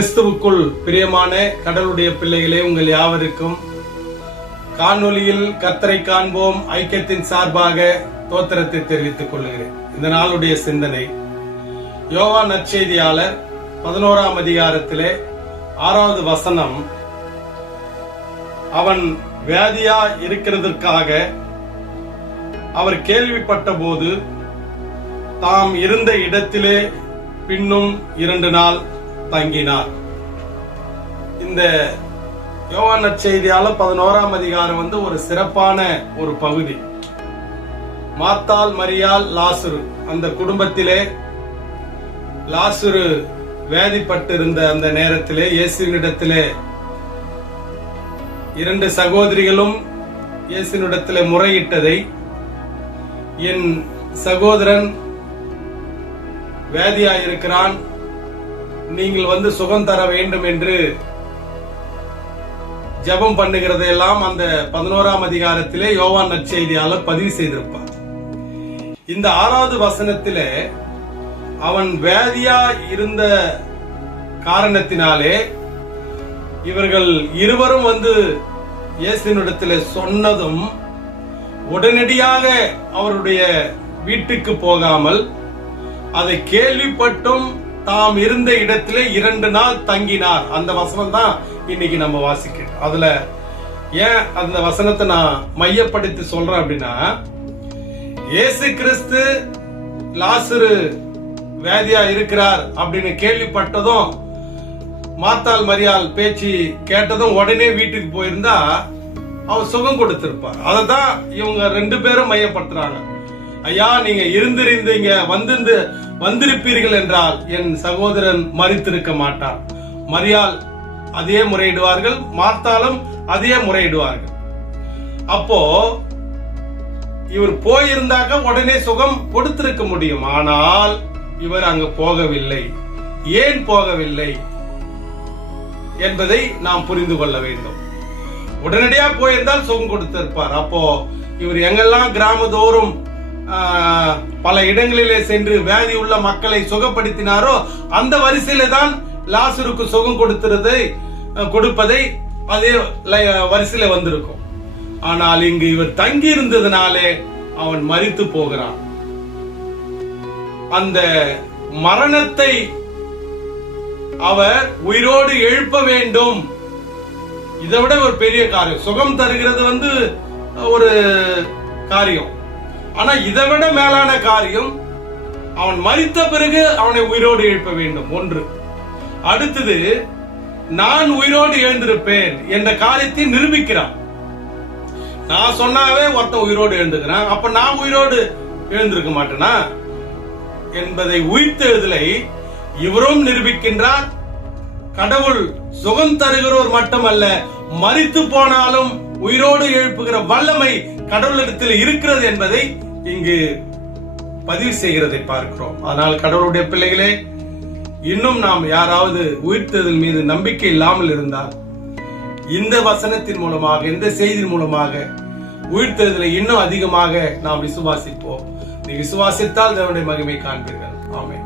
கிறிஸ்துவுக்குள் பிரியமான கடலுடைய பிள்ளைகளே உங்கள் யாவருக்கும் காணொளியில் கர்த்தரை காண்போம் ஐக்கியத்தின் சார்பாக தோத்திரத்தை தெரிவித்துக் கொள்கிறேன். இந்த நாளுடைய சிந்தனை யோவா நற்செய்தியாளர் பதினோராம் அதிகாரத்திலே ஆறாவது வசனம் அவன் வியாதியா இருக்கிறதற்காக அவர் கேள்விப்பட்ட போது தாம் இருந்த இடத்திலே பின்னும் இரண்டு நாள் தங்கினார். இந்த யோவான் நற்செய்தியால பதினோராம் அதிகாரம் வந்து ஒரு சிறப்பான ஒரு பகுதி. மாத்தால் மரியால் லாசுரு. அந்த குடும்பத்திலே லாசுரு வேதிப்பட்டிருந்த அந்த நேரத்திலே இயேசுவினிடத்திலே இரண்டு சகோதரிகளும் இயேசுவினிடத்திலே முறையிட்டதை என் சகோதரன் வேதியாயிருக்கிறான். நீங்கள் வந்து சுகம் தர வேண்டும் என்று ஜெபம் பண்ணுகிறதையெல்லாம் அந்த பதினோராம் அதிகாரத்திலே யோவான் நற்செய்தியாளர் பதிவு செய்திருப்பார். இந்த ஆறாவது வசனத்திலே அவன் வேதியா இருந்த காரணத்தினாலே இவர்கள் இருவரும் வந்து இயேசுனிடத்தில் சொன்னதும் உடனடியாக அவருடைய வீட்டுக்கு போகாமல் அதை கேள்விப்பட்டும் தாம் இருந்த இடத்திலே இரண்டு நாள் தங்கினார். அந்த வசனம் தான் இன்னைக்கு நம்ம வாசிக்கிறோம். அதுல ஏன் அந்த வசனத்தை நான் மையப்படுத்தி சொல்றேன் அப்படின்னா இயேசு கிறிஸ்து லாசுரு வேதியா இருக்கிறார் அப்படின்னு கேள்விப்பட்டதும் மாத்தாள் மரியாள் பேச்சு கேட்டதும் உடனே வீட்டுக்கு போயிருந்தா அவர் சுகம் கொடுத்திருப்பார். அதை தான் இவங்க ரெண்டு பேரும் மையப்படுத்துறாங்க. ஐயா நீங்க இருந்திருந்தீங்க வந்திருந்து வந்திருப்பீர்கள் என்றால் என் சகோதரன் மறித்திருக்க மாட்டார் மரியால் அதே முறையிடுவார்கள் மார்த்தாலும் அதே முறையிடுவார்கள். அப்போ இவர் போயிருந்தாக்க உடனே சுகம் கொடுத்திருக்க முடியும். ஆனால் இவர் அங்கு போகவில்லை. ஏன் போகவில்லை என்பதை நாம் புரிந்து கொள்ள வேண்டும். உடனடியா போயிருந்தால் சுகம் கொடுத்திருப்பார். அப்போ இவர் எங்கெல்லாம் கிராமதோறும் பல இடங்களிலே சென்று வியாதி உள்ள மக்களை சுகப்படுத்தினாரோ அந்த வரிசையில தான் லாசருக்கு சுகம் கொடுத்திருதை கொடுப்பதை அதே வரிசையில வந்திருக்கும். ஆனால் இங்கு இவர் தங்கி இருந்ததுனாலே அவன் மறித்து போகிறான். அந்த மரணத்தை அவர் உயிரோடு எழுப்ப வேண்டும். இதை விட ஒரு பெரிய காரியம். சுகம் தருகிறது வந்து ஒரு காரியம். ஆனா இதை விட மேலான காரியம் அவன் மறித்த பிறகு அவனை உயிரோடு எழுப்ப வேண்டும். ஒன்று. அடுத்தது நான் உயிரோடு எழுந்திருப்பேன் என்ற காரியத்தை நிரூபிக்கிறான். நான் சொன்னாவே ஒருத்தன் உயிரோடு எழுந்துக்கிறான். அப்ப நான் உயிரோடு எழுந்திருக்க மாட்டேனா? என்பதை உயிர்த்தெழுதலை இவரும் நிரூபிக்கின்றார். கடவுள் சுகம் தருகிறோர் மட்டுமல்ல மறித்து போனாலும் உயிரோடு எழுப்புகிற வல்லமை கடவுளிடத்தில் இருக்கிறது என்பதை இங்கு பதிவு செய்கிறதை பார்க்கிறோம். ஆனால் கடவுளுடைய பிள்ளைகளே இன்னும் நாம் யாராவது உயிர்த்ததன் மீது நம்பிக்கை இல்லாமல் இருந்தால் இந்த வசனத்தின் மூலமாக இந்த செய்தியின் மூலமாக உயிர்த்ததில் இன்னும் அதிகமாக நாம் விசுவாசிப்போம். நீ விசுவாசித்தால் தேவனுடைய மகிமை காண்பீர்கள். ஆமே